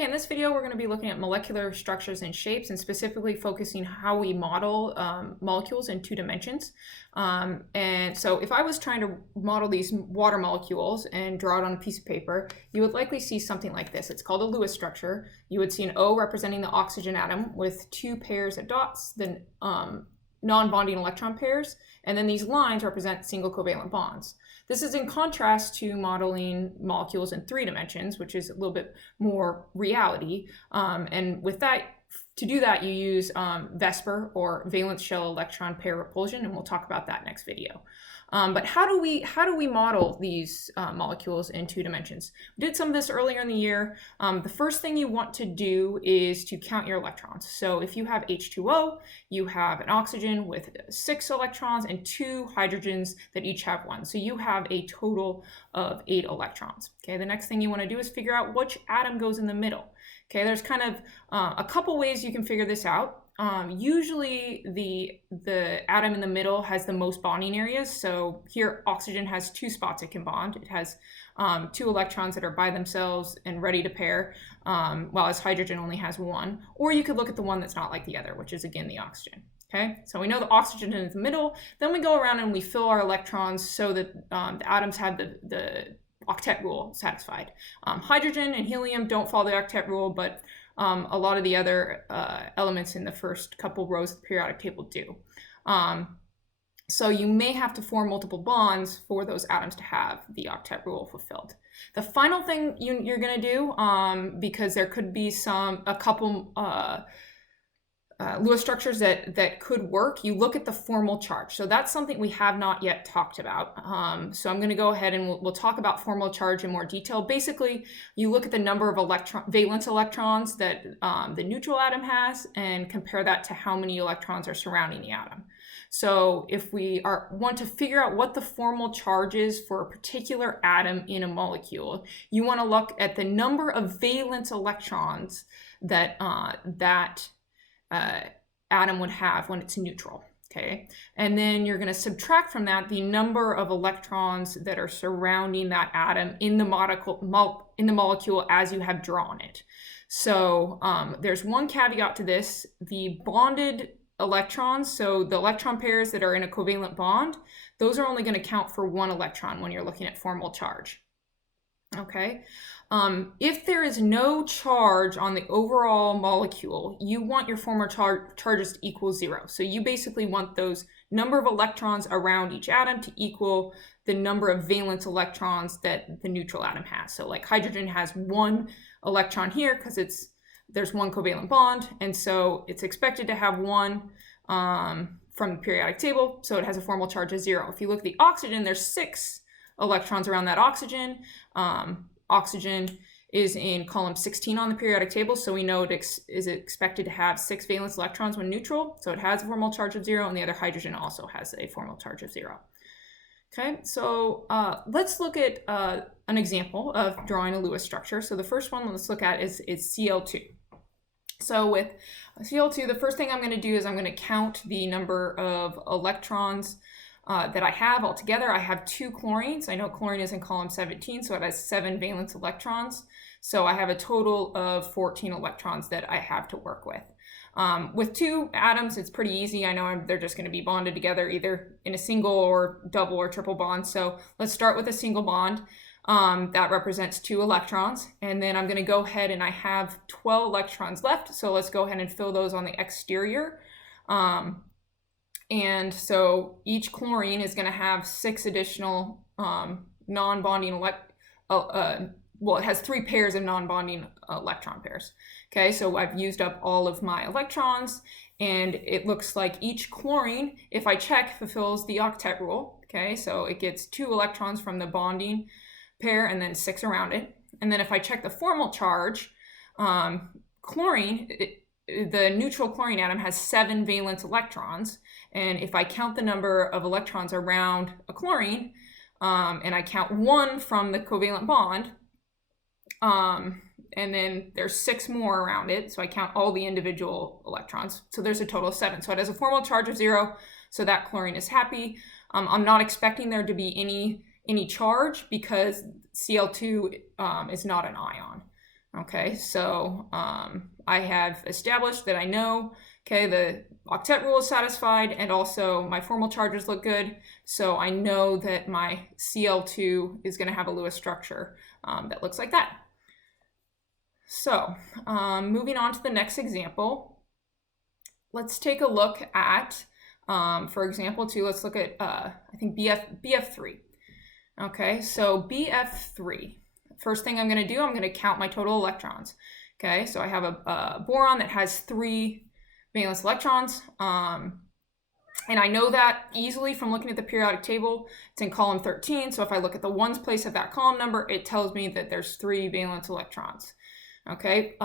Okay, in this video, we're going to be looking at molecular structures and shapes, and specifically focusing how we model molecules in 2 dimensions. And so if I was trying to model these water molecules and draw it on a piece of paper, you would likely see something like this. It's called a Lewis structure. You would see an O representing the oxygen atom with 2 pairs of dots, then non-bonding electron pairs, and then these lines represent single covalent bonds. This is in contrast to modeling molecules in 3 dimensions, which is a little bit more reality. And with that, to do that, you use VSEPR, or valence shell electron pair repulsion, and we'll talk about that next video. But how do we model these molecules in 2 dimensions? We did some of this earlier in the year. The first thing you want to do is to count your electrons. So if you have H2O, you have an oxygen with 6 electrons and 2 hydrogens that each have 1. So you have a total of 8 electrons. Okay, the next thing you want to do is figure out which atom goes in the middle. Okay, there's kind of a couple ways you can figure this out. Usually the atom in the middle has the most bonding areas. So here oxygen has 2 spots it can bond. It has 2 electrons that are by themselves and ready to pair, while hydrogen only has 1. Or you could look at the one that's not like the other, which is again the oxygen. Okay, so we know the oxygen is in the middle. Then we go around and we fill our electrons so that the atoms have the octet rule satisfied. Hydrogen and helium don't follow the octet rule, but a lot of the other elements in the first couple rows of the periodic table do. So you may have to form multiple bonds for those atoms to have the octet rule fulfilled. The final thing you're going to do, because there could be a couple Lewis structures that could work, you look at the formal charge. So that's something we have not yet talked about. So I'm going to go ahead and we'll talk about formal charge in more detail. Basically, you look at the number of valence electrons that the neutral atom has and compare that to how many electrons are surrounding the atom. So if we want to figure out what the formal charge is for a particular atom in a molecule, you want to look at the number of valence electrons that atom would have when it's neutral. Okay, and then you're going to subtract from that the number of electrons that are surrounding that atom in the molecule as you have drawn it. So there's one caveat to this: the bonded electrons, so the electron pairs that are in a covalent bond, those are only going to count for 1 electron when you're looking at formal charge. Okay, if there is no charge on the overall molecule, you want your formal charges to equal 0. So you basically want those number of electrons around each atom to equal the number of valence electrons that the neutral atom has. So like hydrogen has 1 electron here because there's 1 covalent bond, and so it's expected to have 1 from the periodic table, so it has a formal charge of 0. If you look at the oxygen, there's 6 electrons around that oxygen. Oxygen is in column 16 on the periodic table, so we know it is expected to have 6 valence electrons when neutral, so it has a formal charge of 0, and the other hydrogen also has a formal charge of 0. Okay, so let's look at an example of drawing a Lewis structure. So the first one let's look at is Cl2. So with Cl2, the first thing I'm going to do is I'm going to count the number of electrons that I have altogether. I have 2 chlorines. I know chlorine is in column 17, so it has 7 valence electrons. So I have a total of 14 electrons that I have to work with. With 2 atoms, it's pretty easy. I know they're just going to be bonded together either in a single or double or triple bond. So let's start with a single bond. That represents 2 electrons. And then I'm going to go ahead and I have 12 electrons left. So let's go ahead and fill those on the exterior. And so each chlorine is going to have 6 additional non-bonding well, it has 3 pairs of non-bonding electron pairs. Okay, so I've used up all of my electrons, and it looks like each chlorine, if I check, fulfills the octet rule. Okay, so it gets 2 electrons from the bonding pair and then 6 around it. And then if I check the formal charge, chlorine, the neutral chlorine atom has 7 valence electrons. And if I count the number of electrons around a chlorine, and I count 1 from the covalent bond, and then there's 6 more around it, so I count all the individual electrons. So there's a total of 7. So it has a formal charge of 0, so that chlorine is happy. I'm not expecting there to be any charge because Cl2 is not an ion. Okay, so I have established that I know, okay, the octet rule is satisfied, and also my formal charges look good, so I know that my Cl2 is going to have a Lewis structure that looks like that. So moving on to the next example, let's take a look at, for example, let's look at, I think, BF3. Okay, so BF3. First thing I'm going to do, I'm going to count my total electrons. Okay, so I have a boron that has 3 valence electrons. And I know that easily from looking at the periodic table. It's in column 13. So if I look at the ones place of that column number, it tells me that there's 3 valence electrons. Okay,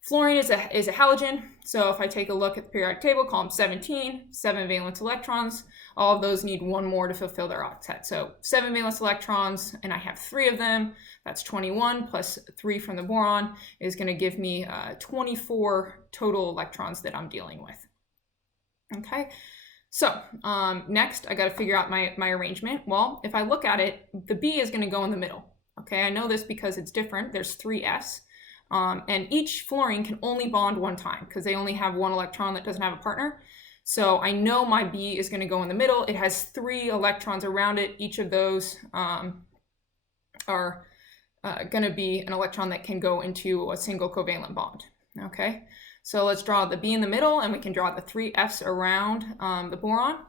fluorine is a halogen. So if I take a look at the periodic table, column 17, 7 valence electrons. All of those need 1 more to fulfill their octet. So 7 valence electrons, and I have 3 of them. That's 21 plus 3 from the boron is going to give me 24 total electrons that I'm dealing with. Okay, so next I got to figure out my arrangement. Well, if I look at it, the B is going to go in the middle. Okay, I know this because it's different. There's 3 Fs. And each fluorine can only bond 1 time because they only have 1 electron that doesn't have a partner. So I know my B is going to go in the middle. It has 3 electrons around it. Each of those are going to be an electron that can go into a single covalent bond. Okay, so let's draw the B in the middle, and we can draw the 3 Fs around the boron.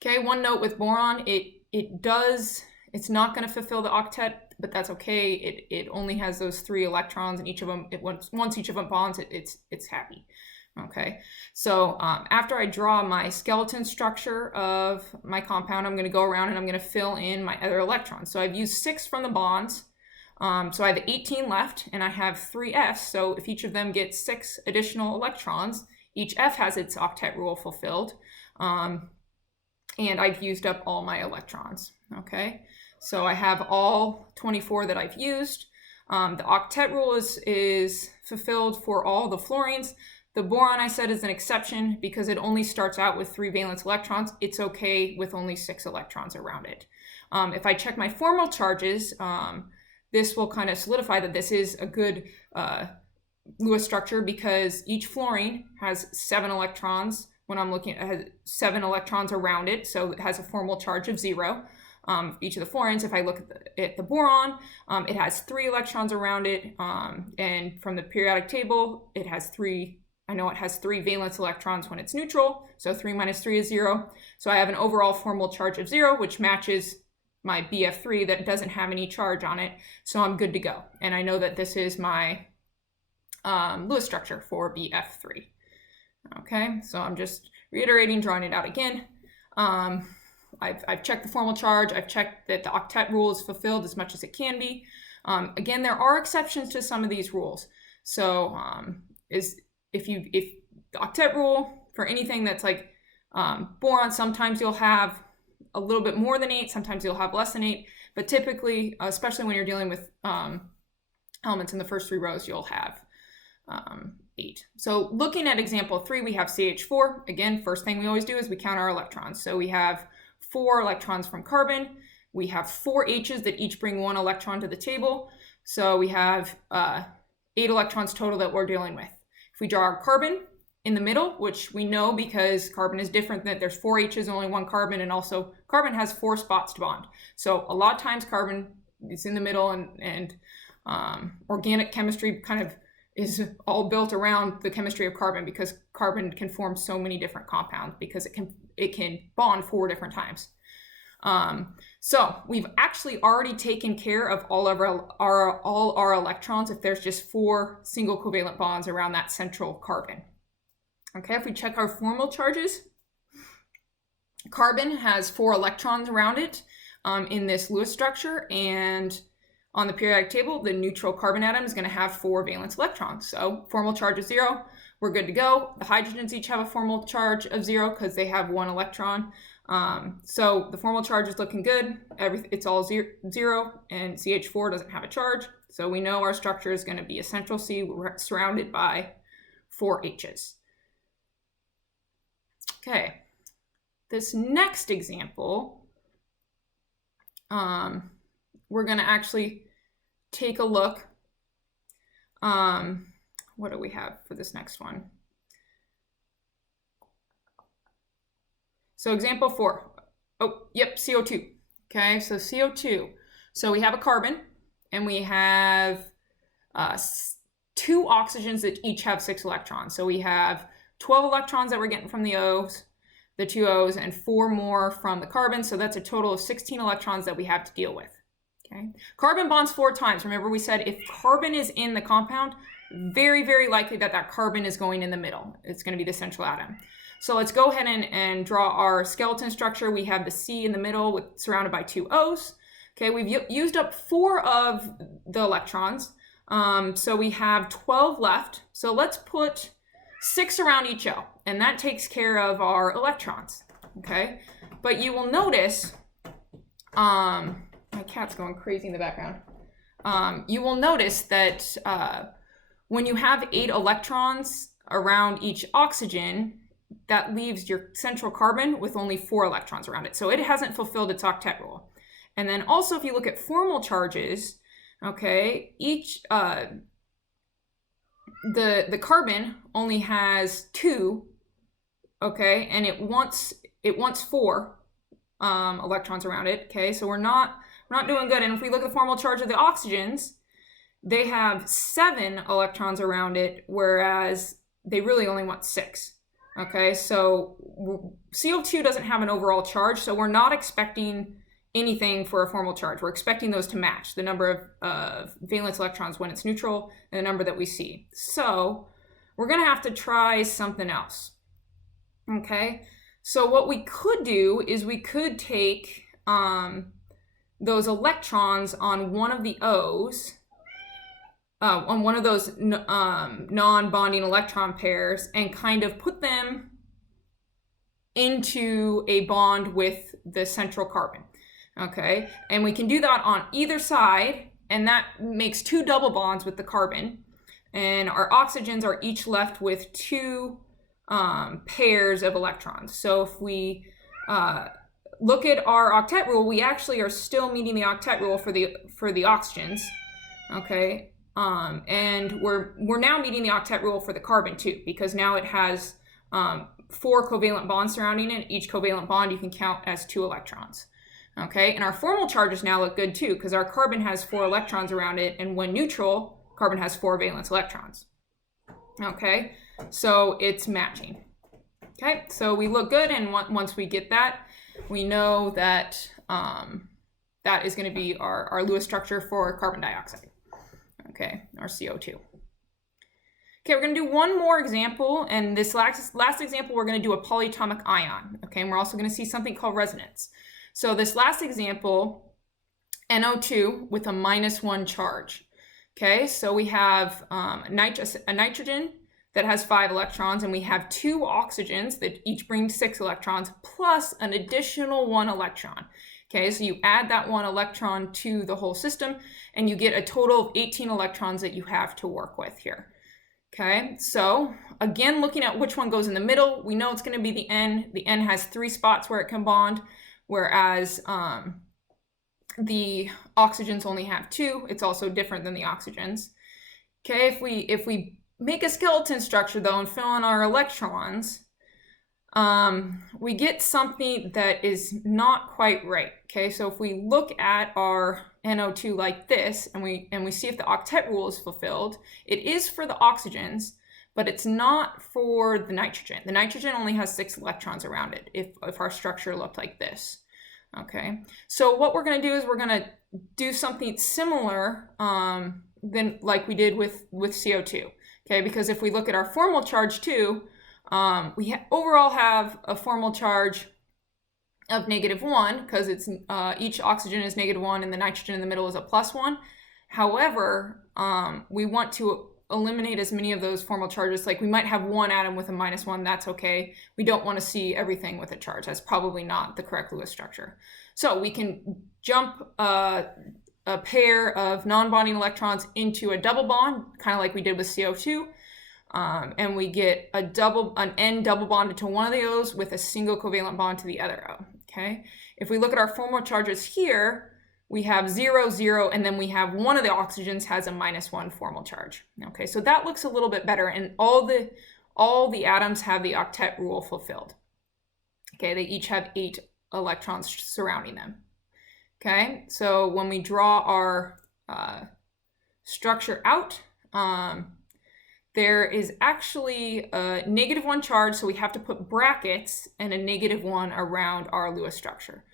Okay, one note with boron, it's not going to fulfill the octet, but that's okay. It only has those 3 electrons, and each of them, once each of them bonds, it's happy. Okay, so after I draw my skeleton structure of my compound, I'm going to go around and I'm going to fill in my other electrons. So I've used 6 from the bonds, so I have 18 left, and I have 3 Fs. So if each of them gets 6 additional electrons, each F has its octet rule fulfilled, and I've used up all my electrons. Okay, so I have all 24 that I've used. The octet rule is fulfilled for all the fluorines. The boron, I said, is an exception because it only starts out with 3 valence electrons. It's okay with only 6 electrons around it. If I check my formal charges, this will kind of solidify that this is a good Lewis structure because each fluorine has 7 electrons. When I'm looking, it has 7 electrons around it, so it has a formal charge of 0. Each of the fluorines, if I look at the boron, it has 3 electrons around it, and from the periodic table, it has 3. I know it has 3 valence electrons when it's neutral, so 3 minus 3 is 0. So I have an overall formal charge of 0, which matches my BF3 that doesn't have any charge on it, so I'm good to go. And I know that this is my Lewis structure for BF3. Okay, so I'm just reiterating, drawing it out again. I've checked the formal charge. I've checked that the octet rule is fulfilled as much as it can be. Again, there are exceptions to some of these rules. So if the octet rule for anything that's like boron, sometimes you'll have a little bit more than 8, sometimes you'll have less than 8, but typically, especially when you're dealing with elements in the first 3 rows, you'll have 8. So looking at example 3, we have CH4. Again, first thing we always do is we count our electrons. So we have 4 electrons from carbon. We have 4 H's that each bring 1 electron to the table. So we have 8 electrons total that we're dealing with. If we draw our carbon in the middle, which we know because carbon is different, that there's 4 H's, only 1 carbon, and also carbon has 4 spots to bond. So a lot of times carbon is in the middle, and organic chemistry kind of is all built around the chemistry of carbon because carbon can form so many different compounds because it can bond 4 different times. So we've actually already taken care of all our electrons if there's just 4 single covalent bonds around that central carbon. Okay, if we check our formal charges, carbon has 4 electrons around it in this Lewis structure, and on the periodic table, the neutral carbon atom is going to have 4 valence electrons. So formal charge is 0. We're good to go. The hydrogens each have a formal charge of 0 because they have 1 electron. So the formal charge is looking good. It's all 0, and CH4 doesn't have a charge. So we know our structure is going to be a central C surrounded by 4 H's. Okay, this next example, we're going to actually take a look What do we have for this next one? So example 4. Oh, yep, CO2. Okay, so CO2. So we have a carbon, and we have 2 oxygens that each have 6 electrons. So we have 12 electrons that we're getting from the O's, the 2 O's, and 4 more from the carbon. So that's a total of 16 electrons that we have to deal with. Okay, carbon bonds 4 times. Remember, we said if carbon is in the compound, very, very likely that that carbon is going in the middle. It's going to be the central atom. So let's go ahead and draw our skeleton structure. We have the C in the middle surrounded by 2 O's. Okay, we've used up 4 of the electrons. So we have 12 left. So let's put 6 around each O, and that takes care of our electrons. Okay, but you will notice, my cat's going crazy in the background. You will notice that when you have 8 electrons around each oxygen, that leaves your central carbon with only 4 electrons around it. So it hasn't fulfilled its octet rule. And then also, if you look at formal charges, okay, each the carbon only has 2, okay, and it wants 4 electrons around it. Okay, so we're not doing good. And if we look at the formal charge of the oxygens, they have 7 electrons around it, whereas they really only want 6. Okay, so CO2 doesn't have an overall charge, so we're not expecting anything for a formal charge. We're expecting those to match the number of valence electrons when it's neutral and the number that we see. So we're going to have to try something else. Okay, so what we could do is we could take those electrons on one of the O's, on one of those non-bonding electron pairs, and kind of put them into a bond with the central carbon. Okay, and we can do that on either side, and that makes 2 double bonds with the carbon, and our oxygens are each left with 2 pairs of electrons. So if we look at our octet rule, we actually are still meeting the octet rule for the oxygens. Okay, and we're now meeting the octet rule for the carbon too, because now it has 4 covalent bonds surrounding it. Each covalent bond you can count as 2 electrons. Okay, and our formal charges now look good too, because our carbon has 4 electrons around it, and when neutral, carbon has 4 valence electrons. Okay, so it's matching. Okay, so we look good, and once we get that, we know that that is going to be our Lewis structure for carbon dioxide. Okay, our CO2. Okay, we're going to do one more example, and this last example, we're going to do a polyatomic ion. Okay, and we're also going to see something called resonance. So this last example, NO2 with a -1 charge. Okay, so we have a nitrogen that has 5 electrons, and we have 2 oxygens that each bring 6 electrons, plus an additional 1 electron. Okay, so you add that 1 electron to the whole system, and you get a total of 18 electrons that you have to work with here. Okay, so again, looking at which one goes in the middle, we know it's going to be the N. The N has 3 spots where it can bond, whereas the oxygens only have 2. It's also different than the oxygens. Okay, if we make a skeleton structure though and fill in our electrons, we get something that is not quite right. Okay, so if we look at our NO2 like this, and we see if the octet rule is fulfilled, it is for the oxygens, but it's not for the nitrogen. The nitrogen only has 6 electrons around it if our structure looked like this. Okay, so what we're going to do is we're going to do something similar than like we did with CO2. Okay, because if we look at our formal charge too, we overall have a formal charge of -1, because it's each oxygen is -1 and the nitrogen in the middle is a +1. However, we want to eliminate as many of those formal charges. Like we might have 1 atom with a -1, that's okay. We don't want to see everything with a charge. That's probably not the correct Lewis structure. So we can jump a pair of non-bonding electrons into a double bond, kind of like we did with CO2. And we get an N double bonded to one of the O's with a single covalent bond to the other O. Okay. If we look at our formal charges here, we have 0, 0, and then we have one of the oxygens has a -1 formal charge. Okay, so that looks a little bit better, and all the atoms have the octet rule fulfilled. Okay, they each have 8 electrons surrounding them. Okay, so when we draw our structure out, there is actually a -1 charge, so we have to put brackets and a -1 around our Lewis structure.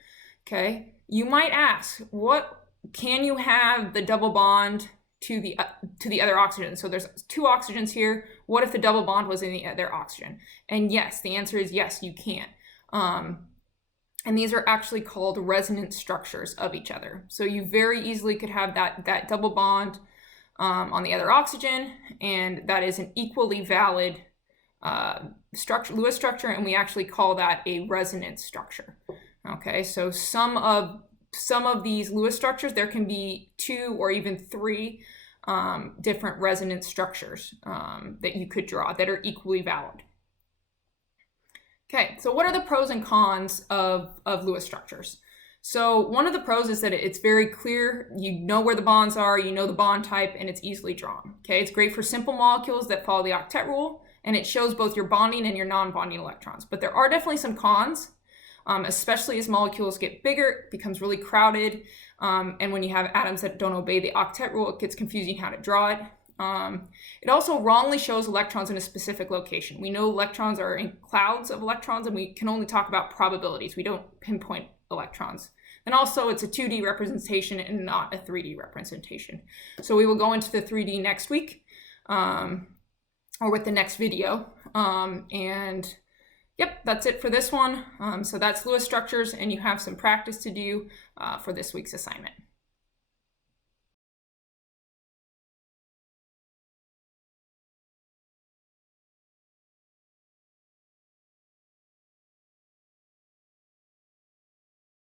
Okay, you might ask, what can you have the double bond to the other oxygen? So there's 2 oxygens here. What if the double bond was in the other oxygen? And yes, the answer is yes, you can. And these are actually called resonance structures of each other. So you very easily could have that double bond on the other oxygen, and that is an equally valid structure, Lewis structure, and we actually call that a resonance structure. Okay, so some of these Lewis structures, there can be 2 or even 3 different resonance structures that you could draw that are equally valid. Okay, so what are the pros and cons of Lewis structures? So one of the pros is that it's very clear, you know where the bonds are, you know the bond type, and it's easily drawn. Okay, it's great for simple molecules that follow the octet rule, and it shows both your bonding and your non-bonding electrons. But there are definitely some cons, especially as molecules get bigger, it becomes really crowded, and when you have atoms that don't obey the octet rule, it gets confusing how to draw it. It also wrongly shows electrons in a specific location. We know electrons are in clouds of electrons, and we can only talk about probabilities. We don't pinpoint electrons. And also it's a 2D representation and not a 3D representation. So we will go into the 3D next week, or with the next video. And yep, that's it for this one. So that's Lewis structures, and you have some practice to do for this week's assignment.